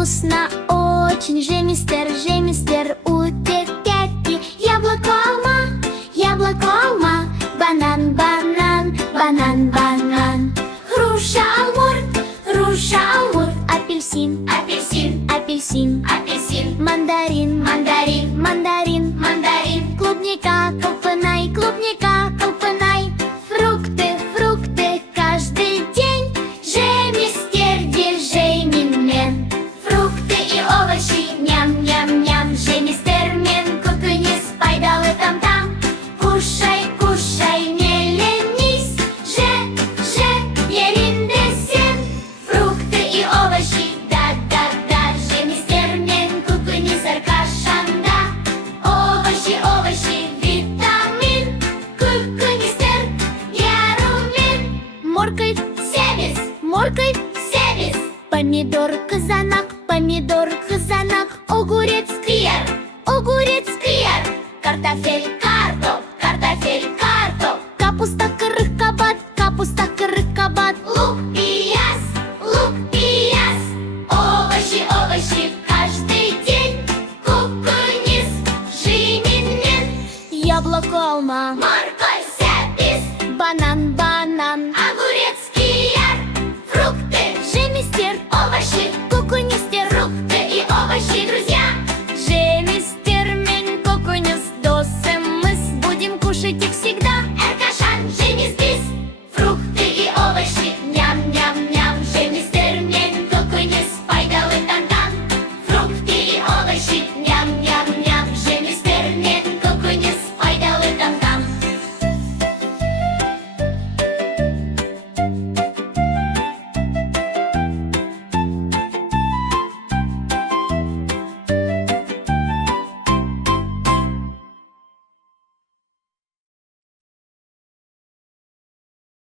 вкусно очень же, мистер, утепляйте. Яблоко, алма, банан, банан. Груша, алмурт, апельсин, мандарин, клубника, колпынай, фрукты, каждый день же, мистер мен. Фрукты и овощи, ням, же, мистер мен. Көкөніс пайдалы там. Кушай, не ленись, же, yerinde сен. Фрукты и овощи, да, же, мистер мен. Көкөніс әрқашанда. Овощи, витамин. Көкөністер ярумен. Морковь, себес. Помидор, қызанақ, огурец, қияр. Картофель, картоп. Капуста, кырық қабат,